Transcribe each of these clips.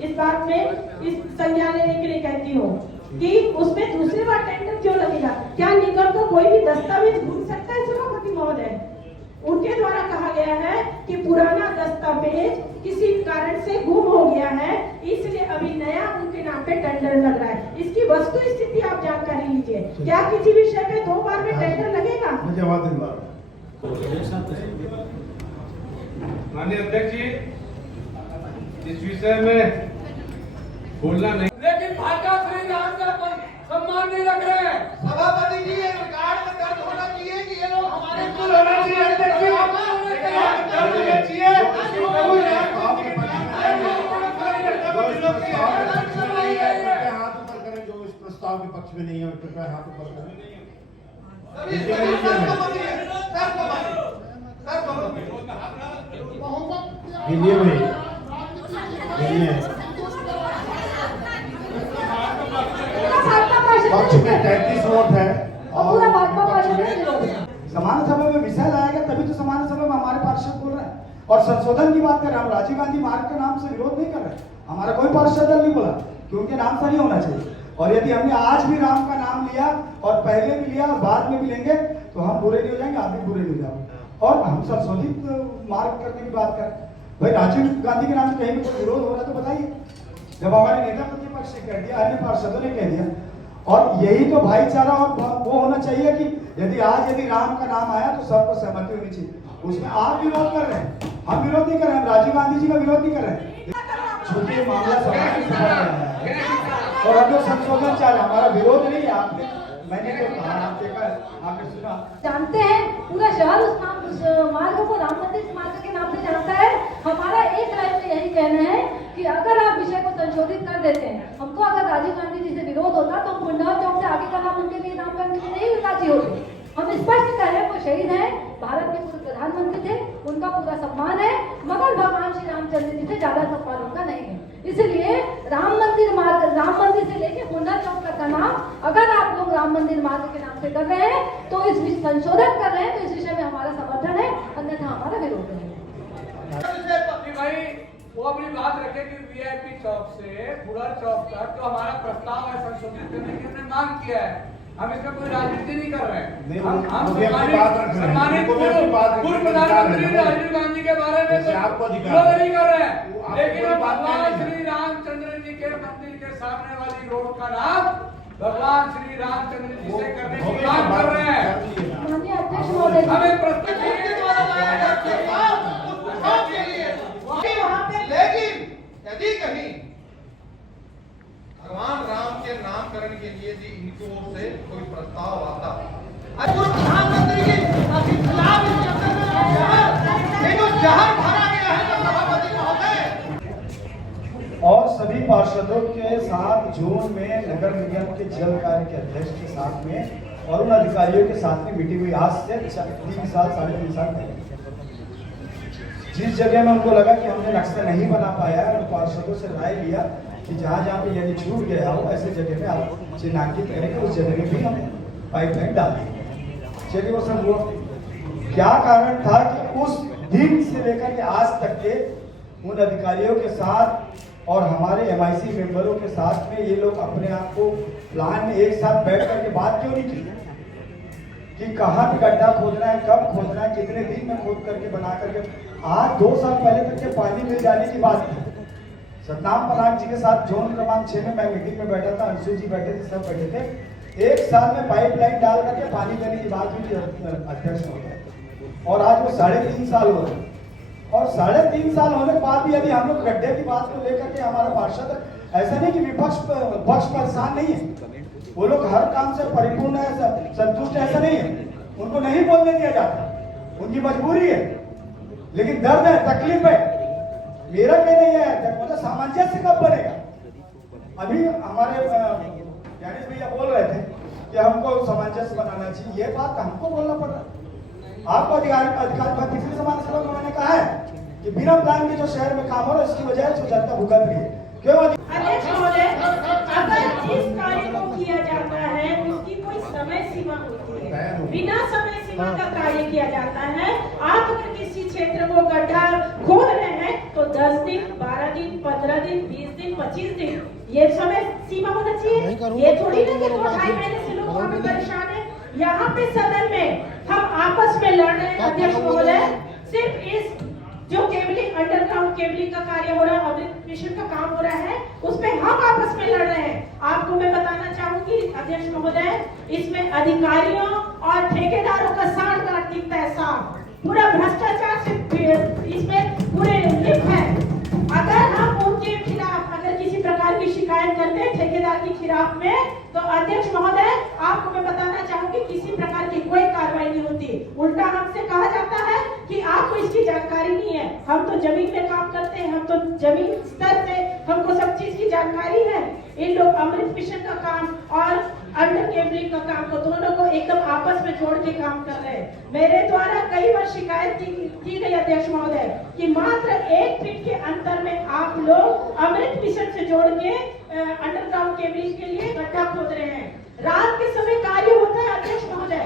इस बात में इस संज्ञान लेने के लिए कहती हूँ कि उसमें दूसरी बार टेंडर क्यों लगेगा? क्या निगम को कोई भी दस्तावेज भूल सकता है? सभापति महोदय, उनके द्वारा कहा गया है कि पुराना दस्तावेज किसी कारण से गुम हो गया है, इसलिए अभी नया उनके नाम पे टेंडर लग रहा है। इसकी वस्तु स्थिति आप जानकारी लीजिए। क्या किसी विषय पे 2 बार में टेंडर लगेगा? माननीय अध्यक्ष जी, इस विषय में बोलना नहीं, लेकिन भाजपा श्री राम का सम्मान नहीं रख रहे हैं। सभापति जी, ये रिकॉर्ड में दर्ज होना चाहिए कि ये लोग हमारे बिल्कुल होना चाहिए अध्यक्ष जी, दर्ज होना चाहिए। हाथ ऊपर करें जो इस प्रस्ताव के पक्ष में नहीं है, कृपया हाथ ऊपर करें। पक्ष में 33 वोट है और सामान्य सभा में विषय लाया गया, तभी तो सामान्य सभा में हमारे पार्षद बोल रहे हैं। और संशोधन की बात कर रहे हैं, हम राजीव गांधी मार्ग के नाम से विरोध नहीं कर रहे, हमारा कोई पार्षद दल नहीं बोला कि उनके नाम से नहीं होना चाहिए। और यदि हमने आज भी राम का नाम लिया और पहले भी लिया और बाद में भी लेंगे तो हम बुरे नहीं हो जाएंगे, आप भी बुरे नहीं हो जाओगे। और हम संशोधित मार्ग करने की बात करें, भाई राजीव गांधी के नाम से कहीं भी कोई विरोध हो रहा है तो बताइए। जब हमारे नेता प्रतिपक्ष ने कह दिया, अन्य पार्षदों ने कह दिया, और यही तो भाईचारा और वो होना चाहिए कि यदि राम का नाम आया तो सबको सहमति होनी चाहिए। उसमें आप विरोध कर रहे हैं, हम विरोध नहीं कर रहे हैं, हम राजीव गांधी जी का विरोध नहीं कर रहे हैं। चूंकि मामला सभा की सभा में है और हम जो संशोधन चाह रहे हैं, हमारा विरोध नहीं है। आपने मैंने तो कहा, आपने सुना, जानते हैं पूरा शहर उस मार्ग को राम मंदिर मार्ग के नाम से जानता है। हमारा एक लाइन में यही कहना है कि अगर आप विषय को संशोधित कर देते हैं, हमको अगर राजीव गांधी जी से विरोध होता तो मुंडा चौक से आगे का नाम उनके लिए नाम करने की नहीं राजी होती। हम स्पष्ट कर रहे हैं, वो शहीद हैं, भारत के पूर्व प्रधानमंत्री थे, उनका पूरा सम्मान है, मगर भगवान श्री रामचंद्र जी से ज्यादा सम्मान उनका नहीं है। इसलिए राम मंदिर से लेके मुंडा चौक तक का नाम अगर आप लोग राम मंदिर मार्ग के नाम से कर रहे हैं तो इस संशोधन कर रहे हैं, तो इस विषय में हमारा समर्थन है, अन्यथा हमारा विरोध है। भाई वो अपनी बात रखे कि वीआईपी चौक से फुलर चौक तक जो हमारा प्रस्ताव है संशोधित करने की हमने मांग किया है, हम इसमें कोई राजनीति नहीं कर रहे हैं। हम सम्मानित पूर्व प्रधानमंत्री राजीव गांधी के बारे में तो विरोध नहीं कर रहे हैं, लेकिन हम भगवान श्री रामचंद्र जी के मंदिर के सामने वाली रोड का नाम भगवान श्री रामचंद्र जी से करने की मांग कर रहे हैं। माननीय अध्यक्ष महोदय, हमें प्रस्तुत लेकिन यदि कहीं भगवान राम के नामकरण के लिए जी इनकी ओर से कोई प्रस्ताव आता, प्रधानमंत्री के खिलाफ ये जो जहर भरा गया है तो सभापति महोदय और सभी पार्षदों के साथ जून में नगर निगम के जल कार्य के अध्यक्ष के साथ में और उन अधिकारियों के साथ में मीटिंग हुई। आज से 3 साल 3.5 साल पहले जिस जगह में उनको लगा कि हमने नक्शा नहीं बना पाया है, उन पार्षदों से राय लिया कि जहाँ जहाँ पे यदि छूट गया हो ऐसे जगह में आप चिन्हांकित करेंगे, उस जगह में भी हम पाइपलाइन डाल देंगे। चलिए वो सब हुआ। क्या कारण था कि उस दिन से लेकर के आज तक के उन अधिकारियों के साथ और हमारे MIC मेंबरों के साथ में ये लोग अपने आप को प्लान में एक साथ बैठ करके बात क्यों नहीं की कि कहाँ पे गड्ढा खोदना है, कब खोदना है, कितने दिन में खोद करके बना करके। आज 2 साल पहले तक के पानी मिल जाने की बात थी। सतनाम पराग जी के साथ जोन क्रमांक 6 में मैं मीटिंग में बैठा था, अंशु जी बैठे थे, सब बैठे थे। 1 साल में पाइपलाइन डाल करके पानी देने की बात हुई अध्यक्ष होता, और आज वो 3.5 साल हो गए। और 3.5 साल होने के बाद भी यदि हम लोग गड्ढे की बात को लेकर के हमारा पार्षद, ऐसा नहीं कि पक्ष परेशान नहीं है, वो लोग हर काम से परिपूर्ण है, संतुष्ट, ऐसा नहीं है, उनको नहीं बोलने दिया जाता, उनकी मजबूरी है, लेकिन दर्द है, तकलीफ है। मेरा कहना यह है मतलब सामंजस्य कब बनेगा। अभी हमारे ज्ञानेश भैया बोल रहे थे कि हमको सामंजस्य बनाना चाहिए, ये बात हमको बोलना पड़ रहा है। आपको अधिकार पिछले समाज सभा में मैंने कहा है कि बिना प्लान के जो शहर में काम हो रहा है इसकी वजह से जनता भुगत रही है। क्यों अध्यक्ष महोदय, अगर जिस कार्य को किया जाता है उसकी कोई समय सीमा होती है, बिना समय सीमा का कार्य किया जाता है। आप अगर किसी क्षेत्र को गड्ढा खोद रहे हैं तो तो 10 दिन, 12 दिन, 15 दिन, 20 दिन, 25 दिन, ये समय सीमा होना चाहिए। ये थोड़ी ना कि 2-2.5 महीने से लोग वहाँ पे परेशान है। यहाँ पे सदन में हम आपस में लड़ रहे हैं अध्यक्ष महोदय। सिर्फ इस जो केबलिंग, अंडरग्राउंड केबलिंग का कार्य हो रहा है, अमृत मिशन का काम हो रहा है, उसमें हम आपस में लड़ रहे हैं। आपको मैं बताना चाहूंगी अध्यक्ष महोदय, इसमें अधिकारियों और ठेकेदारों का सांड दिखता है, सांड पूरा भ्रष्टाचार से इसमें पूरे लिप्त है। अगर हम उनके खिलाफ अगर किसी प्रकार की शिकायत करते हैं ठेकेदार के खिलाफ में, तो अध्यक्ष महोदय आपको मैं बताना चाहूंगी किसी प्रकार की कोई कार्रवाई नहीं होती। उल्टा हमसे कहा जाता है कि आपको इसकी जानकारी नहीं है। हम तो जमीन में काम करते हैं, हम तो जमीन स्तर से हमको सब चीज की जानकारी है। इन लोग अमृत मिशन का काम और अंडर केबलिंग का काम को दोनों को एकदम आपस में जोड़ के काम कर रहे हैं। मेरे द्वारा कई बार शिकायत की गई अध्यक्ष महोदय कि मात्र 1 फीट के अंतर में आप लोग अमृत मिशन से जोड़ के अंडरग्राउंड केबलिंग के लिए गड्ढा खोद रहे हैं। रात के समय कार्य होता है अध्यक्ष महोदय,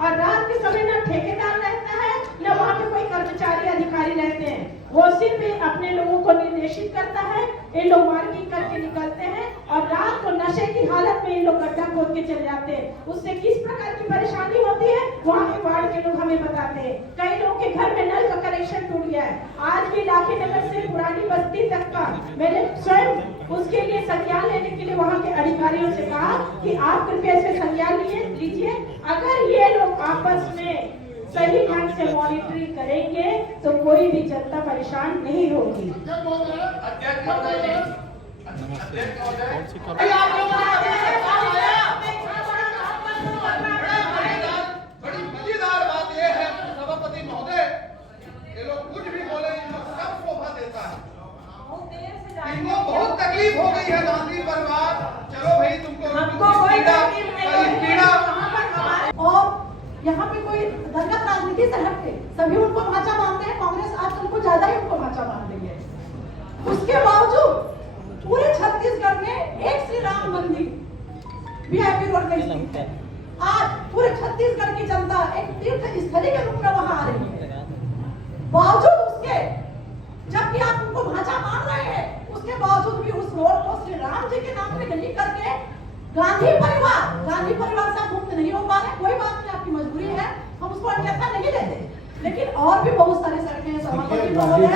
और रात के समय न ठेकेदार रहता है न वहाँ पे कोई कर्मचारी अधिकारी रहते हैं। वो सिर्फ अपने लोगों को निर्देशित करता है, इन लोग मार्किंग करके निकलते हैं और रात को नशे की हालत में इन लोग गड्ढा खोद के चले जाते हैं। उससे किस प्रकार की परेशानी होती है वहाँ के वार्ड के लोग हमें बताते हैं। कई लोगों के घर में नल का कनेक्शन टूट गया है। आज भी लाखी नगर से पुरानी बस्ती तक का मैंने स्वयं उसके लिए संज्ञान लेने के लिए वहाँ के अधिकारियों से कहा कि आप कृपया इसे संज्ञान लीजिए। अगर ये लोग आपस में सही ढंग से मॉनिटरिंग करेंगे तो कोई भी जनता परेशान नहीं होगी। अध्यक्ष महोदय, बड़ी मजेदार बात यह है सभापति महोदय, ये लोग कुछ भी बोले इनको सब शोभा देता है। इनको बहुत तकलीफ हो गई है गांधी परिवार। चलो भाई तुमको पीड़ा और यहाँ पे कोई दलगत राजनीति से हटके सभी उनको भाषा मानते हैं। कांग्रेस आजकल कुछ ज्यादा ही उनको भाषा मान रही है। उसके बावजूद पूरे छत्तीसगढ़ में एक श्री राम मंदिर वीआईपी रोड में स्थित है। आज पूरे छत्तीसगढ़ की जनता एक तीर्थ स्थली के रूप में वहां आ रही है। बावजूद उसके जबकि आप उनको भाषा मान रहे हैं, उसके बावजूद भी उस रोड को श्री राम जी के नाम पे नहीं करके गांधी परिवार से आप मुक्त नहीं हो पा रहे। कोई बात नहीं, आपकी मजबूरी है, हम उसको अन्यथा नहीं लेते। लेकिन और भी बहुत सारे सड़कें हैं सभापति महोदय।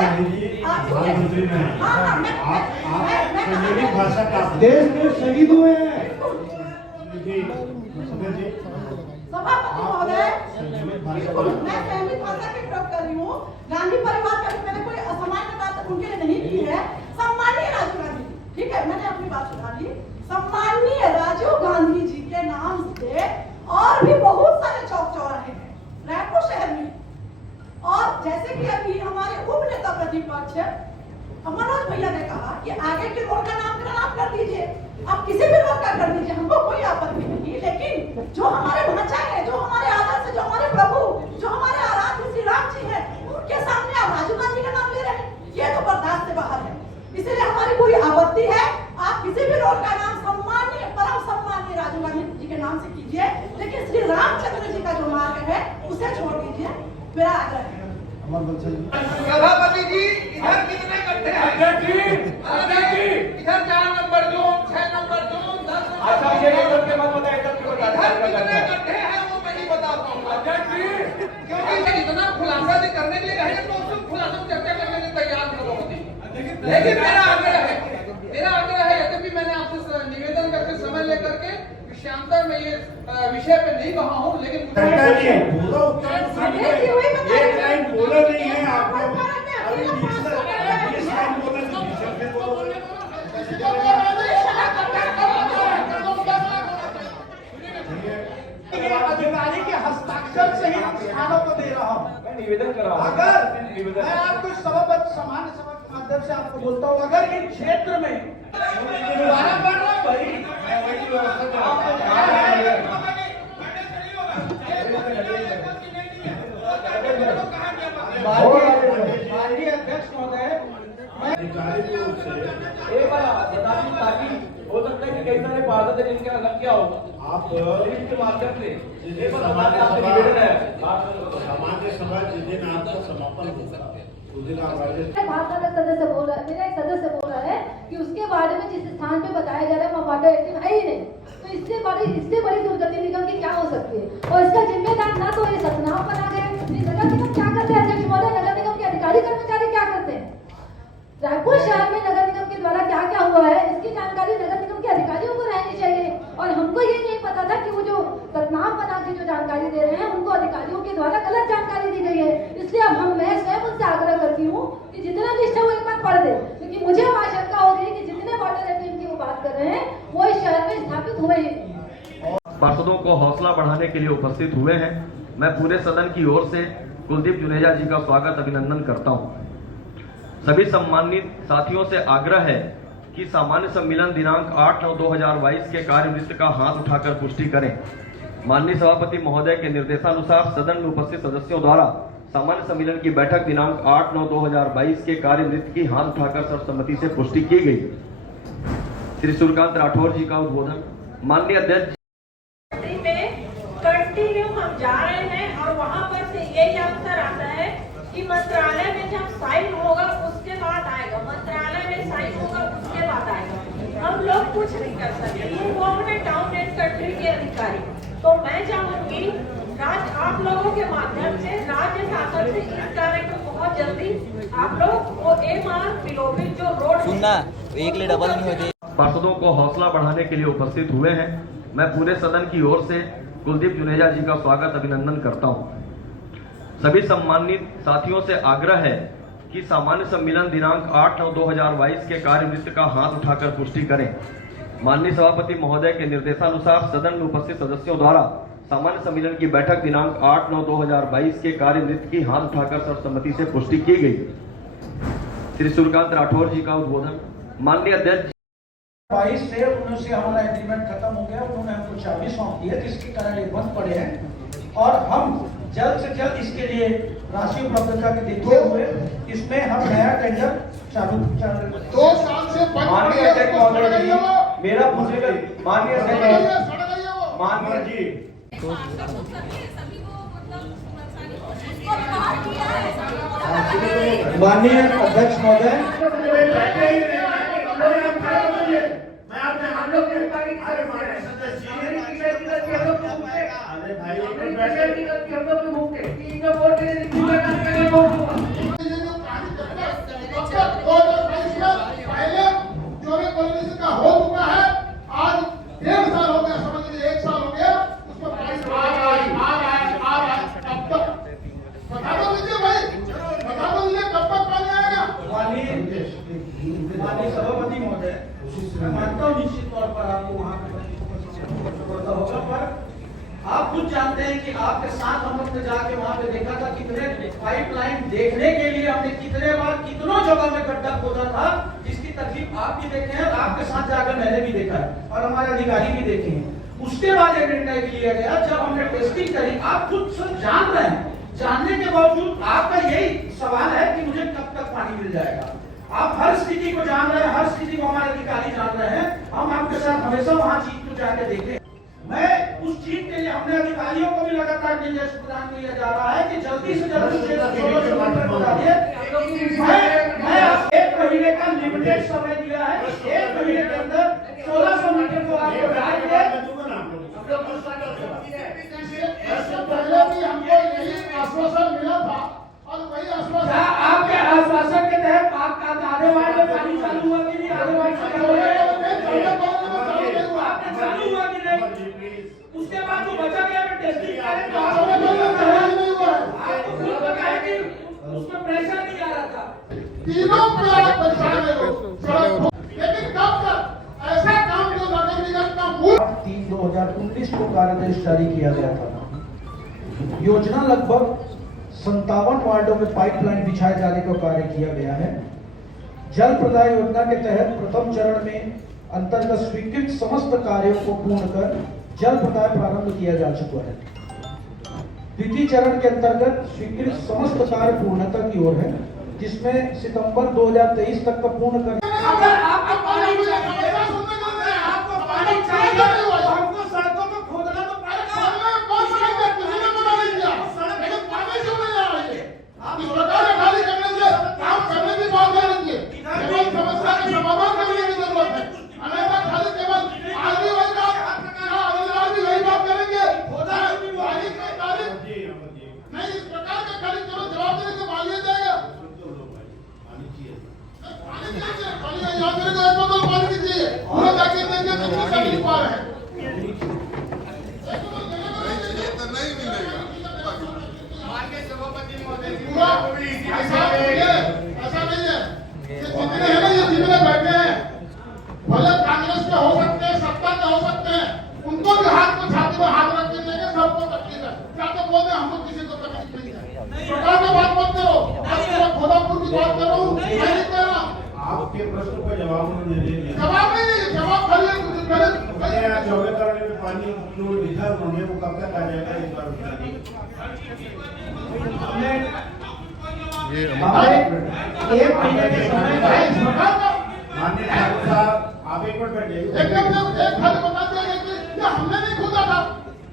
भाषा का देश में शहीद हुए हैं। सभापति महोदय, बिल्कुल मैं सहमत भाषा के प्रयोग कर रही हूँ। गांधी परिवार का मैंने कोई असामान्य बात उनके लिए नहीं की है। सम्मानीय राजीव गांधी, ठीक है, मैंने अपनी बात सुना ली। सम्मानीय राजीव गांधी जी के नाम से और भी बहुत सारे चौक चौराहे हैं रायपुर शहर में। और जैसे कि अभी हमारे उप नेता प्रतिपक्ष मनोज भैया ने कहा कि आगे के रोड का नामकरण आप कर दीजिए, आप किसी भी रोड का कर दीजिए, हमको कोई आपत्ति नहीं। लेकिन जो हमारे भाषा है, जो हमारे आदर्श, जो हमारे प्रभु, जो हमारे आराध्य श्री राम जी है, उनके सामने आप राजीव गांधी का नाम ले रहे हैं, ये तो बर्दाश्त से बाहर है। इसलिए हमारी पूरी आपत्ति है। आप किसी भी रोड का नाम सम्मानीय, परम सम्मानीय राजीव गांधी जी के नाम से कीजिए, लेकिन श्री रामचंद्र जी का जो मार्ग है उसे छोड़ दीजिए। मेरा आग्रह है। सभापति जी, इधर कितने गड्ढे हैं? अध्यक्ष जी, इधर 4 number zone, 6 number zone, 10 number अच्छा ये इधर के मत बताइए, इधर के इधर बताइए। कितने गड्ढे हैं वो मैं नहीं बता पाऊंगा। अध्यक्ष जी, क्योंकि इतना खुलासा भी करने के लिए कहेंगे तो उसको खुलासा चर्चा करने के लिए तैयार नहीं होगी। लेकिन मेरा आग्रह है, यद्यपि मैंने आपसे निवेदन करके समय लेकर के विषयांतर में ये विषय पे नहीं कहा हूँ, लेकिन पूरा उत्तर एक लाइन बोला नहीं है आप लोग। अभी 20 लाइन बोला नहीं, बोलो। अधिकारी के हस्ताक्षर से ही स्थानों को दे रहा हूँ। मैं निवेदन कर रहा हूँ। अगर मैं आपको सभापति सामान्य सभा के माध्यम से आपको बोलता हूँ, अगर इन क्षेत्र में दोबारा बढ़ रहा भाई, मैं वही व्यवस्था माननीय अध्यक्ष महोदय, एक बार बता दी ताकि हो सकता है कि कई सारे पार्षद हैं जिनके अलग क्या होगा। आप इसके माध्यम से एक बार हमारे आपसे निवेदन है, सामान्य सभा जिस दिन आपका समापन होगा भाजपा का सदस्य बोल रहा है, मेरा एक सदस्य बोल रहा है कि उसके बारे में जिस स्थान पे बताया जा रहा है वहाँ वाटर एटीन है ही नहीं, तो इससे बड़ी दुर्गति निगम की क्या हो सकती है। और इसका जिम्मेदार ना तो ये सतनाम बना गए, नगर निगम क्या करते हैं, अध्यक्ष महोदय, नगर निगम के अधिकारी कर्मचारी क्या करते हैं, रायपुर शहर में नगर निगम के द्वारा क्या क्या हुआ है इसकी जानकारी नगर निगम के अधिकारियों को रहनी चाहिए। और हमको ये नहीं पता था कि वो जो सतनाम बना के जो जानकारी दे रहे हैं उनको अधिकारियों के द्वारा गलत जानकारी दी गई है। इसलिए अब मैं स्वयं उनसे आग्रह करती हूँ कि जितना लिस्ट है वो एक बार पढ़ दे, क्योंकि मुझे आशंका हो गई कि जितने वाटर एटीन की वो बात कर रहे हैं वो इस शहर में स्थापित हुए ही नहीं। पार्षदों को हौसला बढ़ाने के लिए उपस्थित हुए हैं। मैं पूरे सदन की ओर से कुलदीप जुनेजा जी का स्वागत अभिनंदन करता हूं। सभी सम्मानित साथियों से आग्रह है कि सामान्य सम्मेलन दिनांक 8/9/2022 के कार्यवृत्त का हाथ उठाकर पुष्टि करें। माननीय सभापति महोदय के निर्देशानुसार सदन में उपस्थित सदस्यों द्वारा सामान्य सम्मेलन की बैठक दिनांक 8/9/2022 के कार्यवृत्त की हाथ उठाकर सर्वसम्मति से पुष्टि की गई। श्री सूर्यकांत राठौर जी का उद्बोधन। माननीय अध्यक्ष कंटिन्यू हम जा रहे हैं और वहाँ पर से यही आंसर आता है कि मंत्रालय में जब साइन होगा उसके बाद आएगा, मंत्रालय में साइन होगा उसके बाद आएगा। हम लोग कुछ नहीं कर सकते, वो अपने टाउन एंड कंट्री के अधिकारी। तो मैं चाहूंगी आप लोगों के माध्यम से राज्य शासन से इस कार्य को बहुत जल्दी आप लोग वो MR पिलोभित जो रोड सुनना एक ले डबल नहीं होते। पार्षदों को हौसला बढ़ाने के लिए उपस्थित हुए हैं। मैं पूरे सदन की ओर से कुलदीप जुनेजा जी का स्वागत अभिनंदन करता हूं। सभी सम्मानित साथियों से आग्रह है कि सामान्य सम्मेलन दिनांक 8/9/2022 के कार्यवृत्त का हाथ उठाकर पुष्टि करें। माननीय सभापति महोदय के निर्देशानुसार सदन में उपस्थित सदस्यों द्वारा सामान्य सम्मेलन की बैठक दिनांक 8/9/2022 के कार्यवृत्त की हाथ उठाकर सर्वसम्मति से पुष्टि की गई। श्री सूर्यकांत राठौर जी का उद्बोधन। माननीय अध्यक्ष 22 से उनसे हमारा एग्रीमेंट खत्म हो गया, उन्होंने हमको चाबी सौंप दी है, जिसके कारण ये बंद पड़े हैं और हम जल्द से जल्द इसके लिए राशि उपलब्धता के देखते हुए इसमें हम नया टेंडर चालू 2 साल से माननीय अध्यक्ष महोदय जी, मेरा पूछेगा माननीय जी माननीय अध्यक्ष महोदय, मैं आपने हम लोग के अरे पहले जो भी पॉलिटिक्स का हो चुका है, आज 1.5 साल हो गया, समझ लीजिए 1 साल हो गया, उसको अब तक बता दो दीजिए भाई, बता दो दीजिए कब तक पानी आएगा। माननीय सभापति महोदय, मैं मानता हूँ निश्चित तौर पर आपको वहाँ पे होगा, पर आप खुद जानते हैं कि आपके साथ हम लोग ने जाके वहाँ पे देखा था, कितने पाइपलाइन देखने के लिए हमने कितने बार कितनों जगह में गड्ढा खोदा था, जिसकी तकलीफ आप भी देखे हैं, आपके साथ जाकर मैंने भी देखा है और हमारे अधिकारी भी देखे हैं। उसके बाद एक निर्णय लिया गया, जब हमने टेस्टिंग करी, आप खुद सब जान रहे हैं, जानने के बावजूद आपका यही सवाल है कि मुझे कब तक पानी मिल जाएगा। आप हर स्थिति को जान रहे हैं, हर स्थिति को हमारे अधिकारी जान रहे हैं, हम आपके साथ हमेशा वहाँ चीज को जाके देखें। मैं उस चीज के लिए अपने अधिकारियों को भी लगातार निर्देश प्रदान किया जा रहा है कि जल्दी से जल्दी मैं 1 महीने का लिमिटेड समय दिया है, 1 महीने के अंदर 1600 मीटर को आपको डालेंगे। पहले भी हमको यही आश्वासन मिला था और वही आश्वासन आपके आश्वासन के तहत आपका आधे वार्ड में पानी चालू हुआ कि नहीं, आधे वार्ड में चालू हुआ कि नहीं, उसके बाद वो बचा गया में टेस्टिंग करें तो आपको खुद पता है कि उसमें प्रेशर नहीं आ रहा था। तीनों पे आप परेशान हो, लेकिन कब तक ऐसा काम जो नगर निगम का मूल 3/2019 को कार्यादेश जारी किया गया था। योजना लगभग 57 वार्डों में पाइपलाइन बिछाए जाने का कार्य किया गया है। जल प्रदाय योजना के तहत प्रथम चरण में अंतर्गत स्वीकृत समस्त कार्यों को पूर्ण कर जल प्रदाय प्रारंभ किया जा चुका है। द्वितीय चरण के अंतर्गत स्वीकृत समस्त कार्य पूर्णता की ओर है, जिसमें सितंबर 2023 तक का पूर्ण कर हमको सड़कों में खोदना तो आप सरकार ने खाली करने से चाहिए पूरा जाके देखिए कितने तकलीफ आ रहे हैं नहीं मिलेगा पूरा ऐसा नहीं है जितने हैं ना ये जितने बैठे हैं भले कांग्रेस के हो सकते हैं सत्ता के हो सकते हैं उनको भी हाथ में छाती में हाथ रख के देंगे सबको तकलीफ है क्या तो बोलते हम लोग किसी को तकलीफ नहीं है सरकार में बात मत करो आज खोदापुर की बात कर रहा हूँ मैं नहीं कह रहा आपके प्रश्न को जवाब उन्होंने दे दिया। जवाब नहीं जवाब खाली मैंने यहाँ चौबेकरणी में पानी फ्लोर लिखा उन्होंने वो कब तक आ जाएगा इस बार बताइए। एक महीने के समय माननीय ठाकुर साहब आप एक मिनट बैठिए। एकदम एक खाली बता दिया कि ये हमने नहीं खोदा था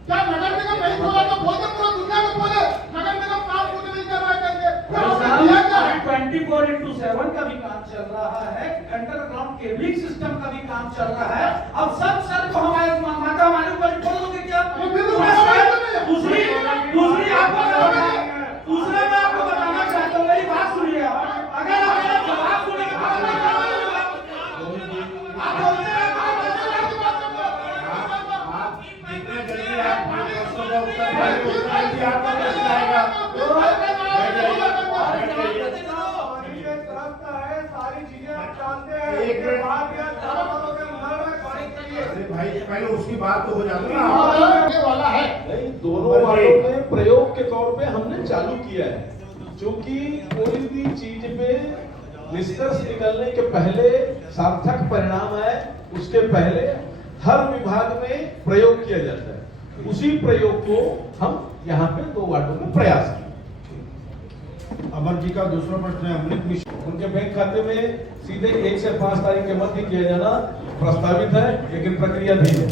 क्या नगर निगम नहीं खोदा तो बोलते पूरा दुनिया में बोले नगर निगम काम खुद नहीं कर रहा है करके 24/7 का भी काम चल रहा है, अंडरग्राउंड केबलिंग सिस्टम का भी काम चल रहा है। अब सब सर को हमारे माता हमारे ऊपर छोड़ दोगे क्या? दूसरी मैं आपको बताना चाहता हूँ, मेरी बात सुनिए। अगर आप मेरा जवाब सुनेंगे तो आप बोलते हैं जितने जल्दी आप प्रश्नों का उत्तर देंगे उतना जल्दी आपका प्रश्न आएगा। अरे भाई पहले उसकी बात तो हो जाती है ना। वाला है दोनों वार्डों में प्रयोग के तौर पे हमने चालू किया है, क्योंकि कोई भी चीज पे निष्कर्ष निकलने के पहले सार्थक परिणाम आए उसके पहले हर विभाग में प्रयोग किया जाता है। उसी प्रयोग को हम यहाँ पे 2 वार्डों में प्रयास किए। अमर जी का दूसरा प्रश्न है अमृत मिश्र। उनके बैंक खाते में सीधे 1 से 5 तारीख के मध्य किया जाना प्रस्तावित है, लेकिन प्रक्रिया भी है।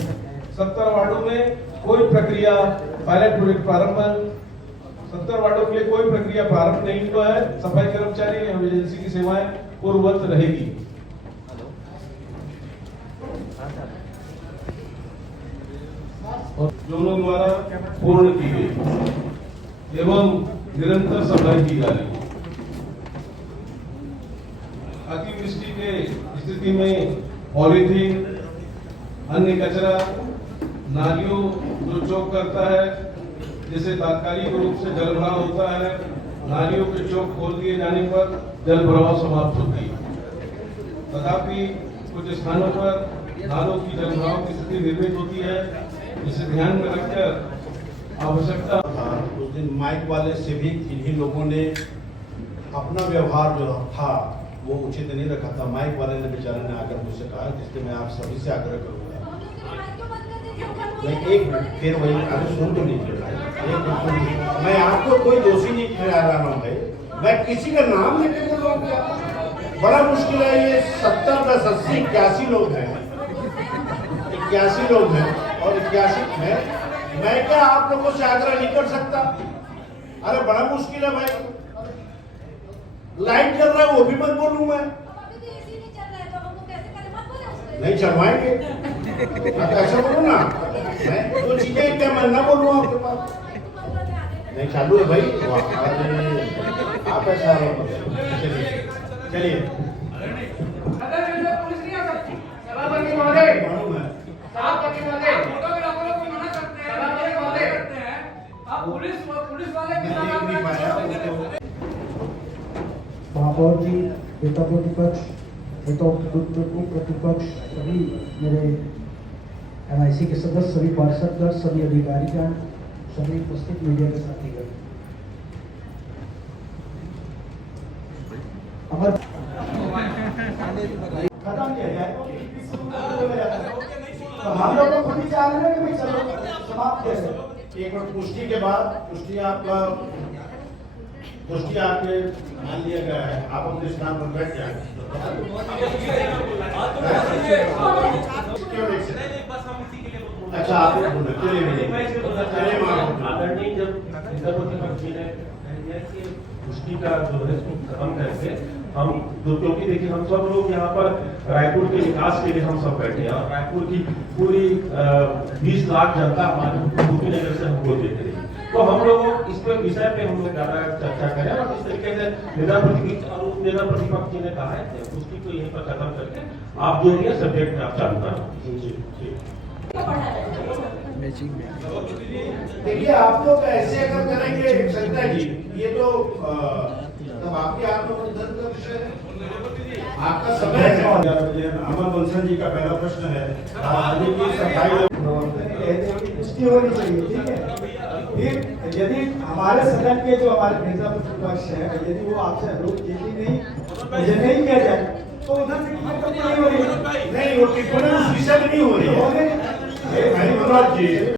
70 वार्डों में कोई प्रक्रिया पायलट प्रोजेक्ट प्रारंभ 70 वार्डों के लिए कोई प्रक्रिया प्रारंभ नहीं हुआ है। सफाई कर्मचारी एवं एजेंसी की सेवाएं पूर्ववत रहेगी। और दोनों द्वारा पूर्ण की गई एवं निरंतर सफाई की जा रही है। अतिवृष्टि के स्थिति में पॉलीथीन, अन्य कचरा, नालियों जो चौक करता है, जैसे तात्कालिक रूप से जल भराव होता है, नालियों के चौक खोल दिए जाने पर जल भराव समाप्त होती है। तथापि कुछ स्थानों पर नालों की जल भराव की स्थिति निर्मित होती है, जिसे ध्यान में रखकर आवश्यकता उस दिन माइक वाले से भी इन्हीं लोगों ने अपना व्यवहार जो था वो उचित नहीं रखा था। माइक वाले ने बेचारे ने आकर मुझसे कहा, जिसके मैं आप सभी से आग्रह करूंगा। मैं एक मिनट फिर वही अभी सुन तो लीजिए, मैं आपको कोई दोषी नहीं ठहरा रहा हूँ भाई, मैं किसी का नाम लेके बोल रहा हूँ क्या? बड़ा मुश्किल है। ये 70 + 80 81 लोग हैं, 81 लोग हैं और 81 में मैं क्या आप लोगों से आग्रह नहीं कर सकता? अरे बड़ा मुश्किल है भाई। लाइट चल रहा है वो भी मत बोलूं मैं, नहीं चलवाएंगे ऐसा बोलो ना। मैं जो चीजें क्या मैं ना बोलूं आपके पास नहीं चालू है भाई। आप ऐसा चलिए चलिए पुलिस नहीं आ सकती। महापौर जी, नेता प्रतिपक्ष, प्रतिपक्ष, सभी मेरे NIC के सदस्य, सभी पार्षदगण, सभी अधिकारीगण, सभी उपस्थित मीडिया के साथीगण, अमर खत्म किया जाए तो हम लोग को खुद ही चाह रहे हैं कि भाई चलो समाप्त किया जाए। एक बार पुष्टि के बाद पुष्टि आपका आपके मान लिया गया है, आप अपने स्थान पर बैठ जाए। अच्छा आप चलिए आदरणीय जब पुष्टि का जो है खत्म करके हम क्योंकि देखिए हम सब लोग यहाँ पर रायपुर के विकास के लिए हम सब बैठे हैं और रायपुर की पूरी 20 लाख जनता हमारे नगर से हमको देख रही है। तो हम लोग इस पे विषय पे हम लोग ज्यादा चर्चा करें और इस तरीके से नेता प्रतिपक्ष जी ने कहा है उसकी को यहीं पर खत्म करके आप जो है सब्जेक्ट आप चालू करें। देखिए आप लोग ऐसे अगर करेंगे संजय जी, ये तो तब आपके आत्मबंधन का विषय है, आपका समय है। अमर बंसल जी का पहला प्रश्न है राज्य की सरकारी पुष्टि होनी चाहिए, ठीक है। फिर यदि हमारे सदन के जो हमारे नेता प्रतिपक्ष है यदि वो आपसे अनुरोध की नहीं मुझे नहीं किया जाए तो उधर से नहीं हो रही, नहीं वो टिप्पणी उस विषय में नहीं हो रही है।